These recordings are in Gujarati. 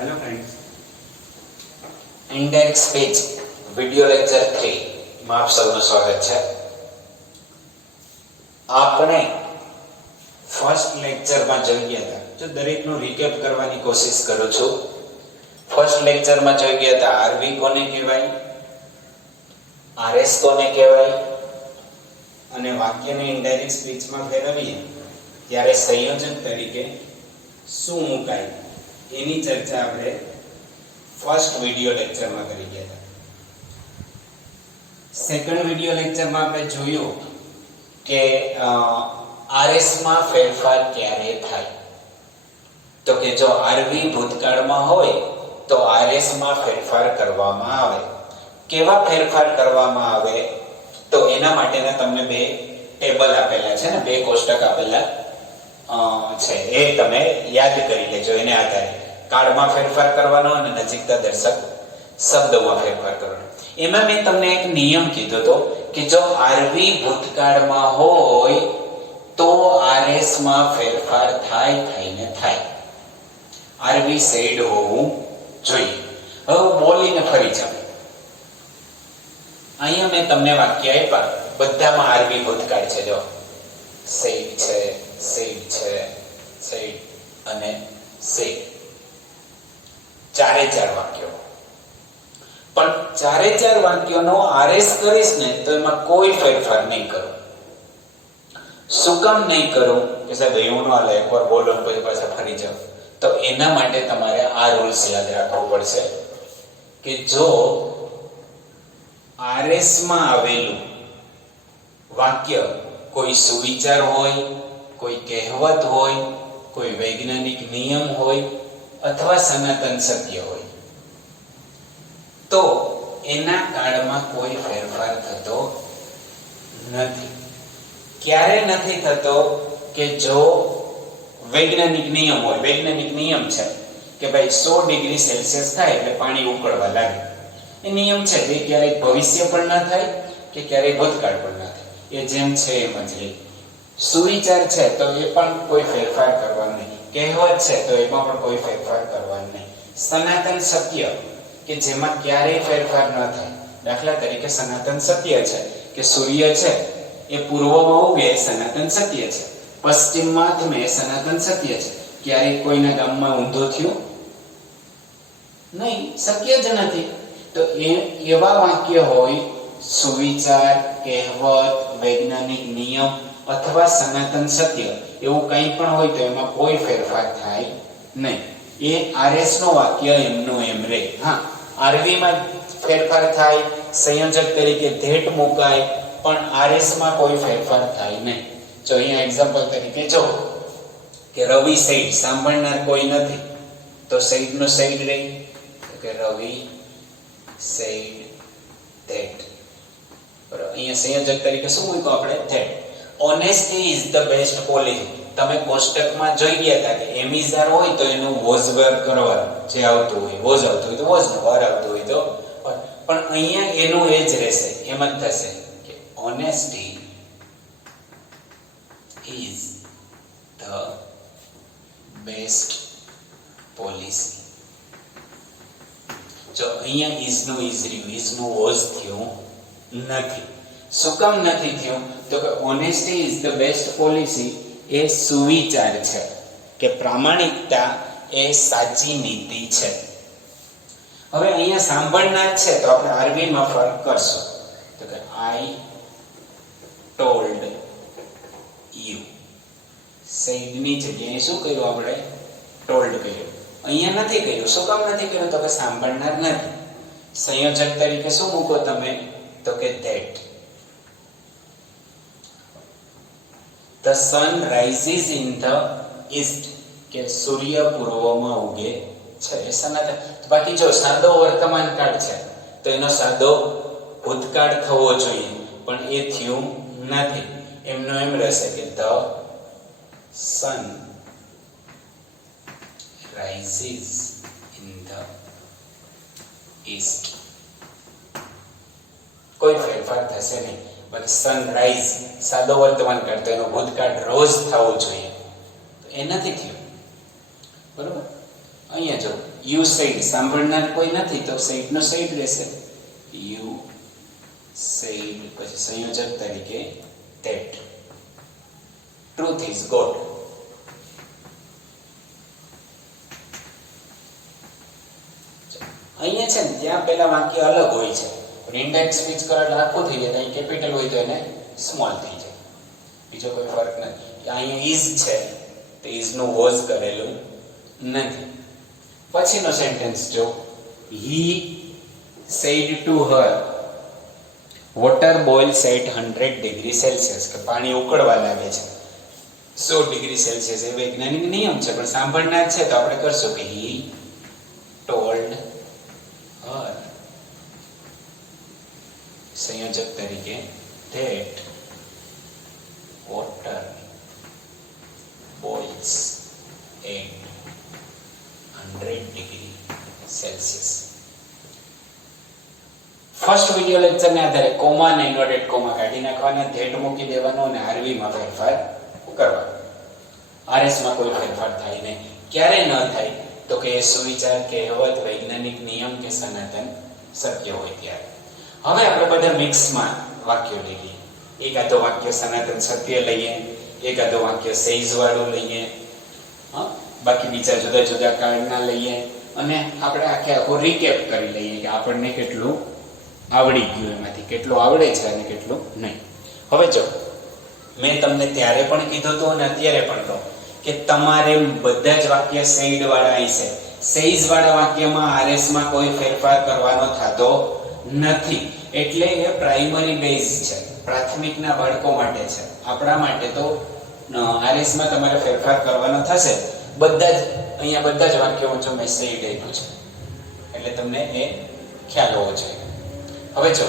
Hello friends, indirect speech video lecture 3 માં આપ સૌનું સ્વાગત છે. આપણે ફર્સ્ટ લેક્ચરમાં જોઈ ગયા હતા, તો દરેકનું રીકેપ કરવાની કોશિશ કરું છું. ફર્સ્ટ લેક્ચરમાં જોઈ ગયા હતા આરવી કોને કહેવાય, આરએસ કોને કહેવાય, અને વાક્યને ઇન્ડાયરેક્ટ સ્પીચમાં ફેરવીએ ત્યારે સંયોજક તરીકે શું મુકાય એની ચર્ચા આપણે ફર્સ્ટ વિડિયો લેક્ચરમાં કરી ગયા હતા. સેકન્ડ વિડિયો લેક્ચરમાં આપણે જોયું કે આરએસ માં ફેરફાર ક્યારે થાય, તો કે જો આરવી ભૂતકાળમાં હોય તો આરએસ માં ફેરફાર કરવામાં આવે. કેવા ફેરફાર કરવામાં આવે તો એના માટેના તમને બે ટેબલ આપેલા છે ને, બે કોષ્ટક આપેલા છે, એ તમે યાદ કરી લેજો. એને આધારે કાળમાં ફેરફાર કરવાનો અને નજીકતા દર્શક શબ્દોમાં ફેરફાર કરવાનો. એમાં મેં તમને એક નિયમ કીધો હતો કે જો આરવી ભૂતકાળમાં હોય તો આરએસ માં ફેરફાર થઈને થાય. આરવી સેડ હોવું જોઈએ. હવે બોલીને ફરી જાવ. અહીંયા મેં તમને વાક્ય આપ્યા, બધામાં આરવી ભૂતકાળ છે. જો સેડ છે, સેડ છે, સેડ અને સેડ, ચારે ચાર વાક્યો. પણ ચારે ચાર વાક્યોનો આરએસ કરીશ ને તો એમાં કોઈ ફેરફાર નહીં કરું. શું કામ નહીં કરું કે સાહેબ એવું ન હાલે, એકવાર બોલો પછી પાછા ફરી જાવ. તો એના માટે તમારે આ રૂલ્સ યાદ રાખવો પડશે કે જો આરએસ માં આવેલું વાક્ય કોઈ સુવિચાર હોય, કોઈ કહેવત હોય, કોઈ વૈજ્ઞાનિક નિયમ હોય અથવા સનાતન સત્ય હોય તો એના કાળમાં કોઈ ફેરફાર થતો નથી. ક્યારે નથી થતો કે જો વૈજ્ઞાનિક નિયમ હોય. વૈજ્ઞાનિક નિયમ છે કે ભાઈ 100 ડિગ્રી સેલ્સિયસ થાય એટલે પાણી ઉકળવા લાગે. એ નિયમ છે, એ ક્યારેય ભવિષ્ય પણ ના થાય કે ક્યારેય ભૂતકાળ પણ ના થાય, એ જેમ છે એમ જ રહે. સુવિચાર છે તો એ પણ કોઈ ફેરફાર કરવાનો નહીં. કહેવત છે તો એમાં પણ કોઈ ફેરફાર કરવાનો નહીં. સનાતન સત્ય કે જેમાં ક્યારેય ફેરફાર ન થાય. દાખલા તરીકે સનાતન સત્ય છે કે સૂર્ય છે એ પૂર્વમાં ઉગે, સનાતન સત્ય છે. પશ્ચિમમાં આથમે, સનાતન સત્ય છે. ક્યારેય કોઈના ગામમાં ઊંધું થયું નહીં, શક્ય જ નથી. તો એવા વાક્ય હોય, સુવિચાર, કહેવત, વૈજ્ઞાનિક નિયમ અથવા સનાતન સત્ય, એવું કંઈ પણ હોય તો એમાં કોઈ ફેરફાર થાય નહીં. એ આરએસ નો વાક્ય એમનું એમ રહે. હા, આરવી માં ફેરફાર થાય, સંયોજક તરીકે ધેટ મુકાય, પણ આરએસ માં કોઈ ફેરફાર થાય નહીં. જો અહીંયા એક્ઝામ્પલ તરીકે જો કે રવિ સૈડ, સાંભળનાર કોઈ નથી તો સૈડ નો સૈડ રહે કે રવિ સૈડ ધેટ. બરાબર, અહીંયા સંયોજક તરીકે શું મૂક્યું આપણે? That. Honesty is the best policy. તમે કોષ્ટકમાં જોઈ ગયા હતા કે એમિઝાર હોય તો એનું વોઝ વર્ગ કરવાનું, જે આવતું હોય વોઝ આવતું હોય તો વોઝ નો, વાર આવતું હોય તો. પણ અહીંયા એનું એ જ રહેશે, એમ જ થશે કે honesty is the best policy. જો અહીંયા ઇઝ નું ઇઝ રહ્યું, ઇઝ નું વોઝ થયું નથી. શું કામ નથી થયું? તો કે honesty is the best policy એ સુવિચાર છે કે પ્રામાણિકતા એ સાચી નીતિ છે. હવે અહીંયા સાંભળનાર છે તો આપણે આરવી માં ફરક કરશું. તો કે આઈ ટોલ્ડ યુ. સેડ ની જગ્યાએ શું કર્યું આપણે? ટોલ્ડ કર્યું. અહીંયા નથી કર્યું. શું કામ નથી કર્યું? તો કે સાંભળનાર નથી. સંયોજક તરીકે શું મૂકો તમે? તો કે that. The sun rises in the east, કે સૂર્ય પૂર્વમાં ઉગે છે. એ સનાતન. બાકી જો સાદો વર્તમાન કાળ છે તો એનો સાદો ભૂતકાળ થવો જોઈએ, પણ એ થયું નથી. એમનો એમ રહેશે કે the sun rises in the east. કોઈ ફેરફાર થશે નહીં. બાકી સનરાઈઝ સાદો વર્તમાન કાળ તો એનો ભૂતકાળ રોજ થવો જોઈએ, તો એ નથી થયું. બરોબર. અહીંયા જો યુ સેડ, સાંભળનાર કોઈ નથી તો સેડ નો સેડ રહેશે. યુ સેડ, પછી સંયોજક તરીકે that. Truth is God. અહીંયા છે ને ત્યાં પેલા વાક્ય અલગ હોય છે, પણ ઇન્ડાયરેક્ટ સ્પીચ કરો એટલે આખું થઈ જાય. અહીં કેપિટલ હોય તો એને સ્મોલ થઈ જાય, બીજો કોઈ ફરક નથી. અહીંયા ઇઝ છે તો ઇઝ નું વોઝ કરેલું નથી. પછીનો સેન્ટેન્સ જો, he said to her water boils at 100 degree Celsius, કે પાણી ઉકળવા લાગે છે 100 ડિગ્રી સેલ્સિયસ. એ વૈજ્ઞાનિક નિયમ છે, પણ સાંભળનાર છે તો આપણે કરશું કે he told her, સંયોજક તરીકે that water boils at 100 degree Celsius. First video lecture ને આધારે કોમા અને ઇન્વર્ટેડ કોમા કાઢી નાખવાના, ધેટ મૂકી દેવાનો અને આરવી માં ફેરફાર કરવાનો. આરએસ માં કોઈ ફેરફાર થાય નહીં. ક્યારે ન થાય તો કે એ સુવિચાર, કહેવત, વૈજ્ઞાનિક નિયમ કે સનાતન સત્ય હોય ત્યારે. હવે આપણે બધા મિક્સમાં વાક્યો લઈએ. એકાદો વાક્ય સનાતન સત્ય લઈએ, એકાદો વાક્ય સેઝ વાળું લઈએ, બાકી બીજા જુદા જુદા કાળના લઈએ, અને આપણે આખું રીકેપ કરી લઈએ કે આપણને કેટલું આવડી ગયું, એમાંથી કેટલું આવડે છે અને કેટલું નહીં. હવે જો મેં તમને ત્યારે પણ કીધું હતું અને અત્યારે પણ કહું કે તમારે બધા જ વાક્ય સેડ વાળા હશે. સેઝ વાળા વાક્યમાં આરએસ માં કોઈ ફેરફાર કરવાનો થતો નથી, એટલે એ પ્રાઇમરી બેઝ છે, પ્રાથમિકના બાળકો માટે છે. આપણા માટે તો આરએસ માં તમારે ફેરફાર કરવાનો થશે. બધા જ અહીંયા બધા જ વાક્યોમાં જો મેં સેડ આપ્યું છે એટલે તમને એ ખ્યાલ હોવો જોઈએ. હવે જો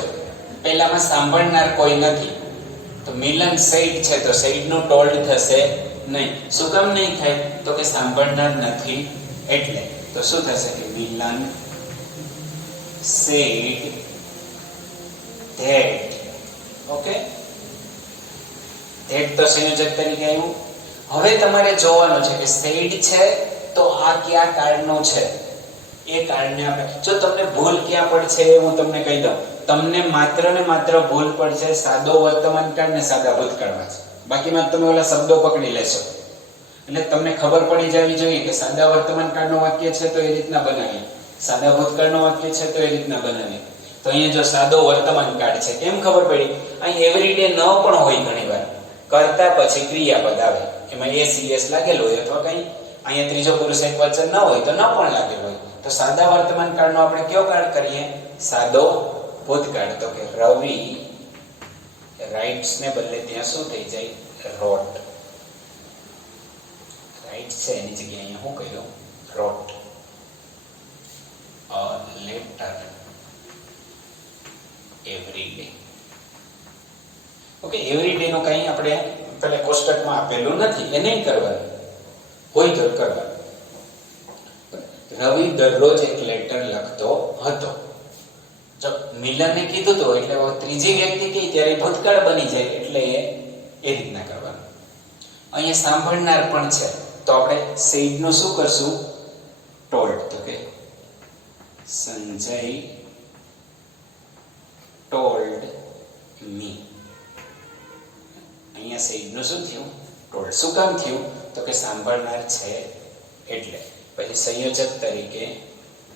પહેલામાં સાંભળનાર કોઈ નથી તો મિલન સેડ છે તો સેડ નું ટોલ્ડ થશે નહીં. શું કામ નહીં થાય તો કે સાંભળનાર નથી એટલે. તો શું થશે કે મિલન સેડ that. ઓકે, that તો સંયોજક તરીકે આવ્યું. હવે તમારે જોવાનું છે કે સેડ છે તો આ કયા કાળનું છે, એ કાળને આપણે, જો તમને ભૂલ ક્યાં પડશે એ હું તમને કહી દઉં. તમને માત્ર ને માત્ર ભૂલ પડશે સાદો વર્તમાન કાળ ને સાદા ભૂતકાળમાં છે. બાકીમાં તમે ઓલા શબ્દો પકડી લેશો એટલે તમને ખબર પડી જવી જોઈએ કે સાદા વર્તમાન કાળનું વાક્ય છે તો એ રીતના બનાવીએ, સાદા ભૂતકાળનું વાક્ય છે તો એ રીતના બનાવીએ. તો અહીંયા જો સાદો વર્તમાન કાળ છે, કેમ ખબર પડી? અહીં એવરીડે ન પણ હોય, ઘણીવાર કરતા પછી ક્રિયાપદ આવે, એમાં એસ લાગેલો હોય અથવા કઈ અહીંયા ત્રીજો પુરુષ એકવચન ન હોય તો ન પણ લાગેલો હોય. તો સાદા વર્તમાન કાળનો આપણે કયો કાળ કરીએ? સાદો ભૂતકાળ. તો કે રવિ રાઇટ્સ ને બદલે ત્યાં શું થઈ જાય? રોટ. રાઇટ છે એની જગ્યાએ અહીંયા શું કહ્યું? Wrote a letter every day. Okay, every day નું કઈ આપણે પેલા કોષ્ટકમાં આપેલું નથી, એ નહીં કરવાનું, હોય તો કરવાનું. રવિ દરરોજ એક લેટર લખતો હતો. જો મિલને કીધું તો એટલે ત્રીજી વ્યક્તિ કહી ત્યારે ભૂતકાળ બની જાય, એટલે એ રીતના કરવાનું. અહીંયા સાંભળનાર પણ છે તો આપણે સેડ નું શું કરશું? ટોલ્ડ. તો કે સંજય ટોલ્ડ મી. અહીંયા સેડ નું શું થયું? ટોલ્ડ. શું કામ થયું? તો કે સાંભળનાર છે એટલે. પછી સંયોજક તરીકે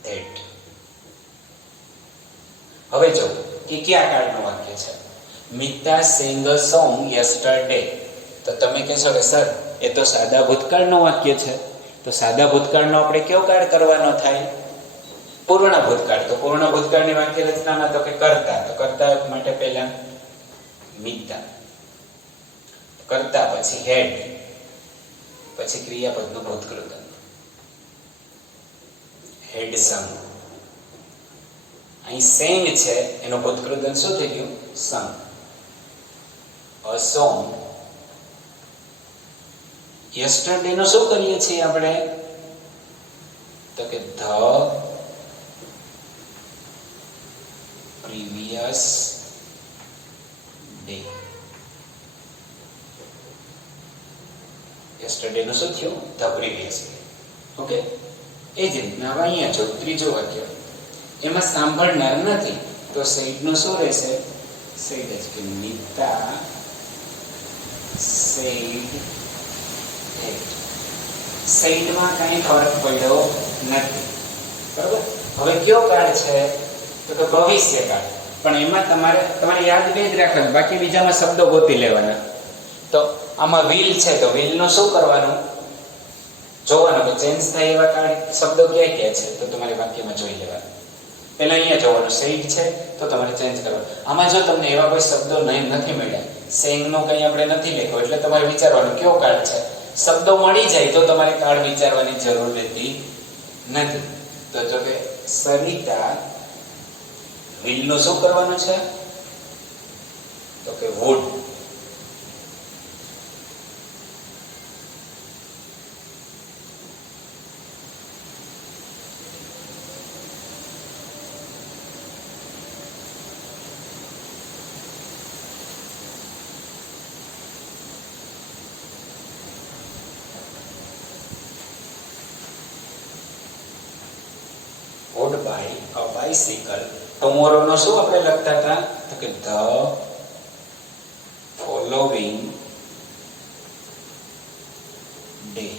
that. હવે જો કે કયા કાળનું વાક્ય છે? Mita sang a song yesterday. તો તમે કહેશો કે સર એ તો સાદા ભૂતકાળનું વાક્ય છે. તો સાદા ભૂતકાળનો આપણે કયો કાળ કરવાનો થાય? પૂર્ણ ભૂતકાળ. તો પૂર્ણ ભૂતકાળની વાક્ય રચનામાં તો કે કરતા. તો કરતા માટે પહેલા મિતા, કરતા પછી હેડ, પછી ક્રિયાપદનું ભૂતકૃત હેડ સમ. અહીં sang છે એનો ભૂતકૃદન શું થઈ ગયું? sung. a song. yesterday નો શું કરીએ છીએ આપણે? તો કે the previous day. yesterday નો શું થયું? the previous day. ઓકે, એ જ રીતના હવે અહીંયા જો ત્રીજો વાક્ય, એમાં સાંભળનાર નથી તો સેડનું શું રહેશે? સેડ જ કે મિતા સેડ હેડ. સેડમાં કાંઈ ફરક પડ્યો નથી, બરાબર. હવે કયો કાળ છે? તો કે ભવિષ્યકાળ. પણ એમાં તમારે યાદ બે જ રાખવાનું, બાકી બીજામાં શબ્દો ગોતી લેવાના. તો આમાં વિલ છે તો વિલનું શું કરવાનું? જોવાનું કે ચેન્જ થાય એવા કાળ શબ્દો ક્યાં ક્યાં છે, તો તમારે વાક્યમાં જોઈ લેવાનું. પહેલા અહીંયા જોવાનું સેડ છે તો તમારે ચેન્જ કરવાનું. આમાં જો તમને એવા કોઈ શબ્દો નથી મળ્યા, સેંગનો કંઈ આપણે નથી લખ્યો, એટલે તમારે વિચારવાનું કયો કાળ છે. શબ્દો મળી જાય તો તમારે કાળ વિચારવાની જરૂર રહેતી નથી. તો જો કે સરિતા વિલનું શું કરવાનું છે? તો કે would. would buy a bicycle. tomorrow નો શું આપણે લખતા હતા? તો કે the following day.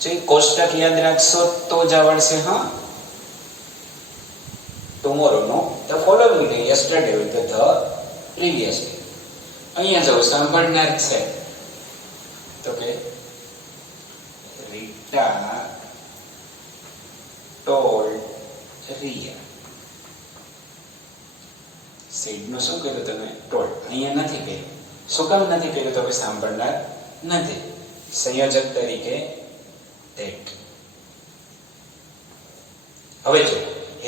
જો કોષ્ટક યાદ રાખશો તો જ આવડશે. હા, tomorrow no the following day, yesterday હોય તો the previous day. અહીંયા જો સાંભળનાર છે તો કે રીટા told Ria. સેડ નું શું કર્યું તમે? ટોલ્ડ. અહીંયા નથી કર્યું. શું કામ નથી કર્યું? તો કે સાંભળનાર નથી. સંયોજક તરીકે that. હવે જો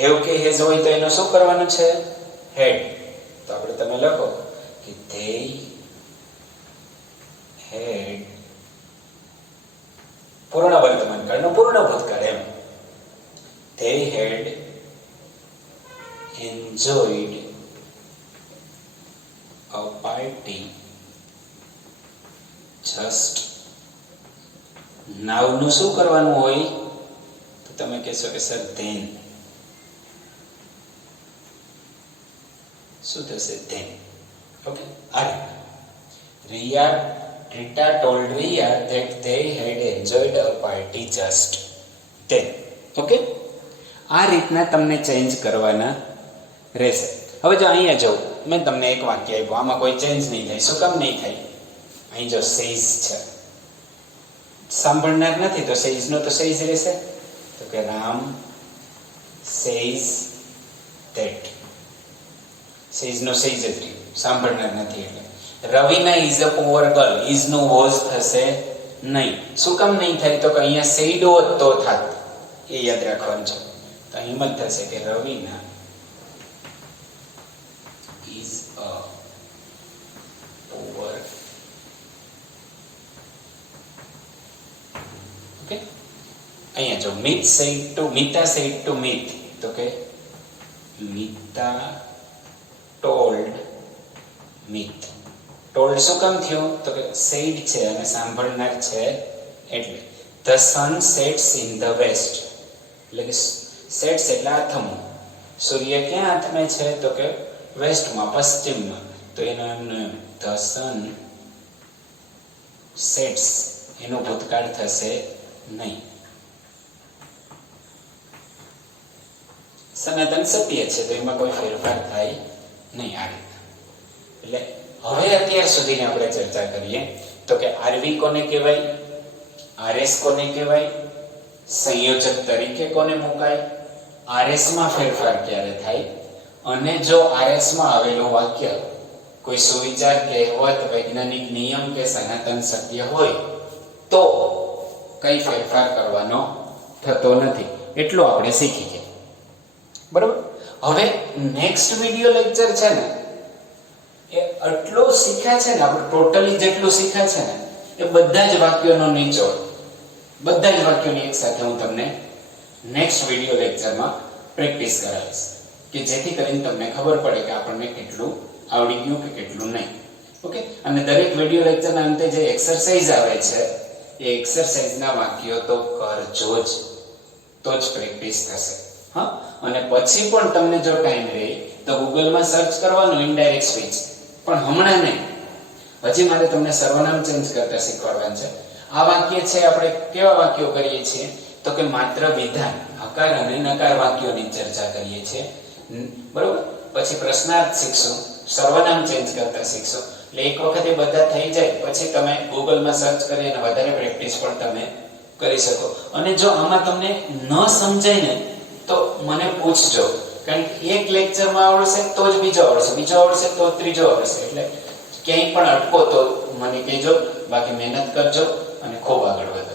હેવ કે હેઝ હોય તો એનું શું કરવાનું છે? હેડ. તો આપણે તમે લખો કે they had, પૂર્ણ વર્તમાન કાળનો પૂર્ણ ભૂતકાળ એમ. They had enjoyed a party just now. નું શું કરવાનું હોય? તો તમે કહેશો કે સર then. શું થશે? then. Okay. Rita told Ria that they had enjoyed a party just then. Okay. આ રીતના તમને ચેન્જ કરવાના રહેશે. હવે જો અહીંયા જો મેં તમને એક વાક્ય આપ્યું, આમાં કોઈ ચેન્જ નહીં થાય. શું કામ નહીં થાય? અહીં જો સેઝ છે, સાંભળનાર નથી તો સેઝ નો તો સેઝ રહેશે. તો કે રામ સેઝ ધેટ. સેઝ નો સેઝ જ રહ્યું, સાંભળનાર નથી એટલે. Raveena is a poor girl. Is નું વોઝ થશે નહીં. શું કામ નહીં થાય? તો કે અહીંયા સેડ હોત તો થાત, એ યાદ રાખવાનું છે. તો અહીં એમ જ થશે કે રવિના is a poor. ઓકે. અહીંયા જો મિતા said to Meet. તો કે મિતા told Meet. told શું કામ થયું? તો કે said છે અને સાંભળનાર છે એટલે. the sun sets in the west. એટલે કે સેટ્સ એટલે આથમવું. સૂર્ય ક્યાં આથમે છે? તો કે વેસ્ટમાં, પશ્ચિમમાં. તો એનું એમનું ધ સન સેટ્સ, એનો ભૂતકાળ થશે નહીં. સનાતન સત્ય છે તો એમાં કોઈ ફેરફાર થાય નહીં. આ રીતના. એટલે હવે અત્યાર સુધીની આપણે ચર્ચા કરીએ તો કે આરવી કોને કહેવાય, આરએસ કોને કહેવાય, સંયોજક તરીકે કોને મુકાય, આરએસ માં ફેરફાર ક્યારે થાય, અને જો આરએસ માં આવેલું વાક્ય કોઈ સુવિચાર, કહેવત, વૈજ્ઞાનિક નિયમ કે સનાતન સત્ય હોય તો કઈ ફેરફાર કરવાનો થતો નથી. એટલું આપણે શીખી ગયા. બરાબર. હવે નેક્સ્ટ વિડિયો લેક્ચર છે ને એ આટલું શીખ્યા છે ને આપણે, ટોટલી જેટલું શીખ્યા છે ને એ બધા જ વાક્યોનો નિચોડ, બધા જ વાક્યોની એક સાથે હું તમને નેક્સ્ટ વિડિયો લેક્ચરમાં પ્રેક્ટિસ કરાવીશ કે જેથી કરીને તમને ખબર પડે કે આપણને કેટલું આવડી ગયું કે કેટલું નહીં. ઓકે. અને દરેક વિડિયો લેક્ચરના અંતે જે એક્સરસાઇઝ આવે છે એ એક્સરસાઇઝના વાક્યો તો કરજો જ, તો જ પ્રેક્ટિસ થશે. હા, અને પછી પણ તમને જો ટાઈમ રહે તો ગૂગલમાં સર્ચ કરવાનું ઇનડાયરેક્ટ સ્પીચ, પણ હમણાં નહીં. હજી મારે તમને સર્વનામ ચેન્જ કરતા શીખવાડવાનું છે. આ વાક્ય છે, આપણે કેવા વાક્યો કરીએ છીએ તો કે માત્ર વિધાન, હકાર અને નકાર વાક્યોની ચર્ચા કરીએ છીએ, બરોબર. પછી પ્રશ્નાર્થ શીખશું, સર્વનામ ચેન્જ કરતા શીખશું. એટલે એક વખત એ બધા થઈ જાય પછી તમે ગૂગલમાં સર્ચ કરી અને વધારે પ્રેક્ટિસ પણ તમે કરી શકો. અને જો આમાં તમને ન સમજાય ને તો મને પૂછજો, કારણ કે એક લેક્ચરમાં આવડશે તો જ બીજો આવડશે, બીજો આવડશે તો ત્રીજો આવડશે. એટલે ક્યાંય પણ અટકો તો મને કહેજો, બાકી મહેનત કરજો અને ખૂબ આગળ વધજો.